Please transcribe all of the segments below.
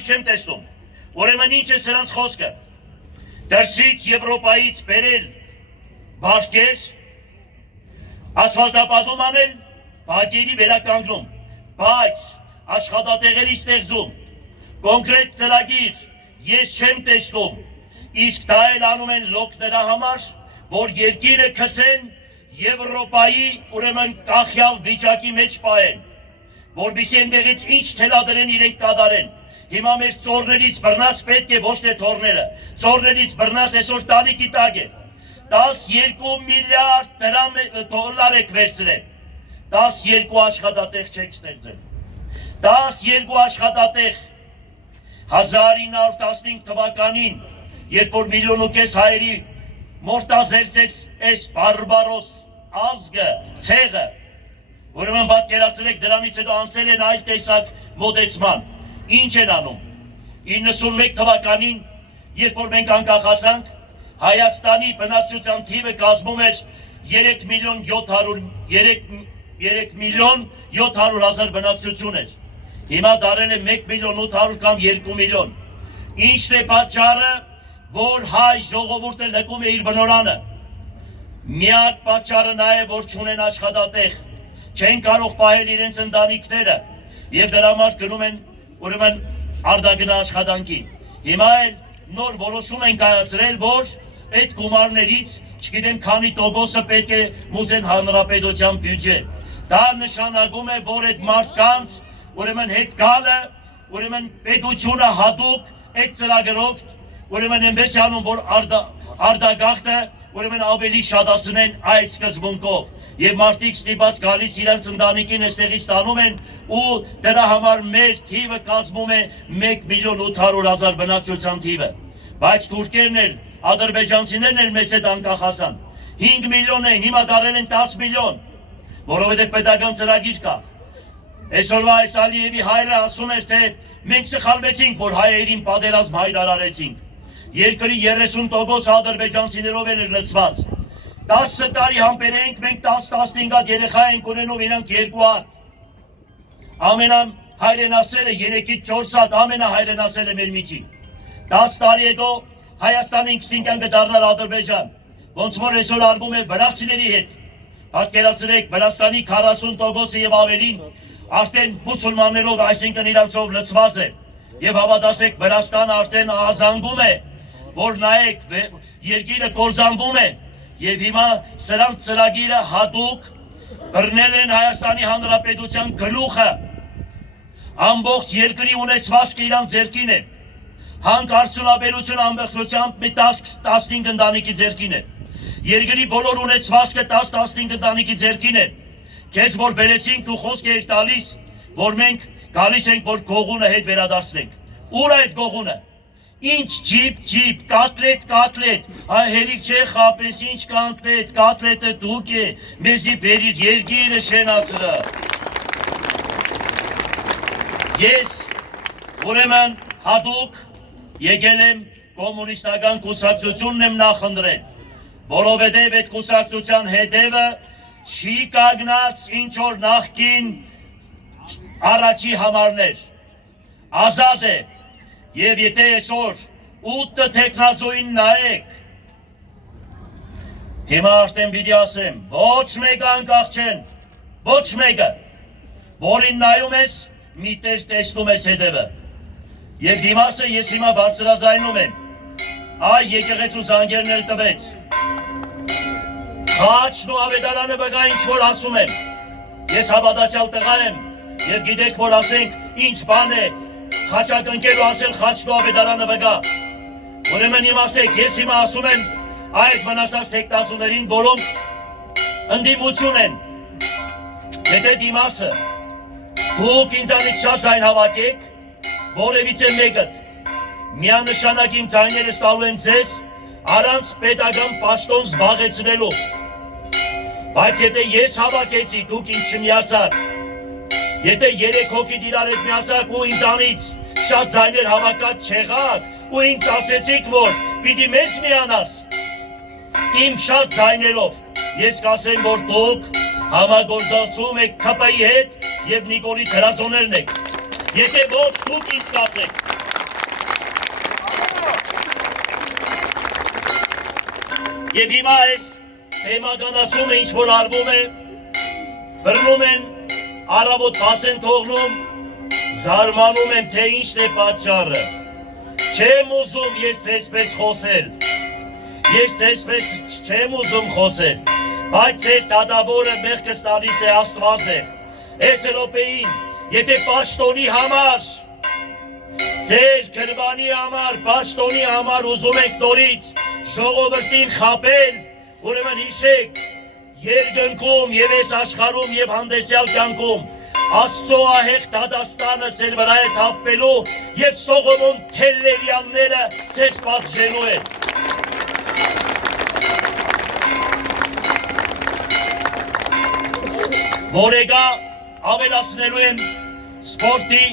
ես չեմ տեսնում։ Ուրեմն ինչ է սրանց խոսքը։ Դրսից Եվրոպայից բերել բաժկեր, ասֆալտապատում անել, բակերի վերականգնում, բայց աշխատատեղերի ստեղծում, կոնկրետ ծրագիր ես չեմ տեսնում, իսկ դա էլ անում են լոկ նրա համար, որ երկիրը գցեն Եվրոպայի ուրեմն կախյալ վիճակի մեջ պահեն, որպեսզի այնտեղից ինչ թելադրեն իրենք կատարեն։ Հիմա մեր ծորներից բռնած պետք է ոչ թե թորները, ծորներից բռնած այսօր տալիքի տակ է։ 12 միլիարդ դոլար եք վերցրել, 12 աշխատատեղ չեք ստեղծել, 12 աշխատատեղ 1915 թվականին, երբ որ 1,5 միլիոն հայերի մորտազերծեց այս բարբարոս ազգը, ցեղը, ուրեմն պատկերացրեք դրանից հետո անցել են այլ տեսակ մոտեցման, ինչ են անում, 91 թվականին, երբ որ մենք անկախացանք, Հայաստանի բնակչության թիվը կազմում էր 3 միլիոն 700 հազար բնակչություն էր, հիմա դարել է 1 միլիոն 800 կամ 2 միլիոն, ինչն է պատճառը, որ հայ ժողովուրդը լքում է իր բնորանը, միակ պատճառը նա է, որ չունեն աշխատատեղ, չեն կարող պահել իրենց ընտանիքները և դրա համար գնում են ուրեմն արտագնա աշխատանքի։ Հիմա էլ նոր որոշում են կայացրել, որ այդ գումարներից չգիտեմ քանի տոկոսը պետք է մուծեն հանրապետության բյուջե։ Դա նշանակում է, որ այդ մարդկանց ուրեմն հետ գալը, ուրեմն պետությունը հատուկ այդ ծրագրով ուրեմն այնպես անում, որ արտագաղթը ուրեմն ավելի շատացնեն այդ սկզբունքով եւ մարդիկ ստիպած գալիս իրենց ընտանիքին այստեղից տանում են ու դրա համար մեր թիվը կազմում է 1 միլիոն 800 հազար բնակչության թիվը, բայց թուրքերն էլ, ադրբեջանցիներն էլ մեզ հետ անկախացան, 5 միլիոն են, հիմա դարել են 10 միլիոն, որովհետեւ պետական ծրագիր կա։ Այսօրվա այս Ալիևի հայրը ասում էր, թե մենք սխալվեցինք, որ հայերին պատերազմ հայտարարեցինք։ Երկրի 30% ադրբեջանցիներով են լցված։ 10 տարի համբերենք, մենք 10-15 հատ երեխա ենք ունենում, իրանք 2 հատ։ Ամենահայրենասերը 3-ից 4 հատ ամենահայրենասերը մեր միջի։ 10 տարի հետո Հայաստանը ինքնին կդառնար Ադրբեջան, ոնց որ այսօր արվում է վրացիների հետ։ Պատկերացրեք, Վրաստանի 40% եւ ավելին արդեն մուսուլմաններով, այսինքն իրանցով լցված է։ Եվ հավատացեք, Վրաստանը արդեն ահազանգում է, որ նայեք, երկիրը կործանվում է, եւ հիմա սրանց ծրագիրը հատուկ բռնել են Հայաստանի Հանրապետության գլուխը, ամբողջ երկրի ունեցվածքը իրանց ձեռքին է, հանք արդյունաբերություն ամբողջությամբ մի 10-15 ընտանիքի ձեռքին է, երկրի բոլոր ունեցվածքը 10-15 ընտանիքի ձեռքին է, քեզ որ բերեցինք դու խոսք էիր տալիս, որ մենք գալիս ենք, որ գողունը հետ վերադարձնենք։ Ուր է այդ գողունը։ Ինչ ջիպ, կատլետ, հերիք չէ խապես, ինչ կատլետը դուք է, մեզի բերիր երկիրը շենացրը։ Ես ուրեմն հատուկ եկել եմ կոմունիստական կուսակցությունն եմ նախընտրել, որովհետև այդ կուսակցության հետևը չի կանգնած ինչ որ նախկին առաջի համարներ, ազատ է, և եթե այսօր 8 թեկնածուին նայեք, հիմա արդեն պիտի ասեմ, ոչ մեկ անկախ չեն, ոչ մեկը, որին նայում ես, մի տեղ տեսնում ես հետևը, և դիմացը ես հիմա բարձրաձայնում եմ, այ եկեղեցու զանգերն էլ տվեց, խաչն ու ավետարանը վրա ինչ որ ասում եմ, ես հավատացյալ տղա եմ, և գիտեք, որ ասենք ինչ բան է, խաչակնկել ու ասել խաչն ու ավետարանը վրա, ուրեմն իմացեք, ես հիմա ասում եմ այդ մնացած թեկնածուներին, որոնք ընդդիմություն են, եթե դիմացը, դուք ինձանից շատ ձայն հավատեք, որևիցե մեկըտ, միանշանակ իմ ձայներս տալու եմ ձեզ, առանց պետական պաշտոն զբաղեցնելու, բայց եթե ես հավաքեցի, դուք ինձ չմիացաք, եթե 3 հոգի իրար հետ միացաք ու ինձանից շատ ձայներ հավաքած չեղաք ու ինձ ասեցիք, որ պիտի մեզ միանաս, իմ շատ ձայներով, ես կասեմ, որ դուք համագործակցում եք ՔՊ-ի հետ և Նիկոլի դրածոներն եք, եթե ոչ դուք ինձ կասեք, Եվ հիմա այս թեմականացումը ինչ որ արվում է, բռնում են, առավոտ բաց են թողնում, զարմանում եմ, թե ինչն է պատճառը։ Չեմ ուզում ես այսպես խոսել, ես այսպես չեմ ուզում խոսել, բայց ձեր դատավորը մեղքս տալիս է Աստված է։ Այս րոպեին, եթե պաշտոնի համար, ձեր գրվանի համար, պաշտոնի համար ուզում եք նորից ժողովրդին խաբել, ուրեմն հիշեք, երկնքում եւ այս աշխարհում եւ հանդեսյալ կյանքում Աստծո ահեղ դատաստանը ձեր վրա է թափվելու եւ Սողոմոն թելլերյանները ձեզ պատժելու են։ Որեգա ավելացնելու եմ սպորտի,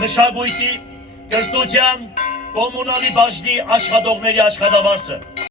մշակույթի, կրթության, կոմունալի բաժնի աշխատողների աշխատավարձը։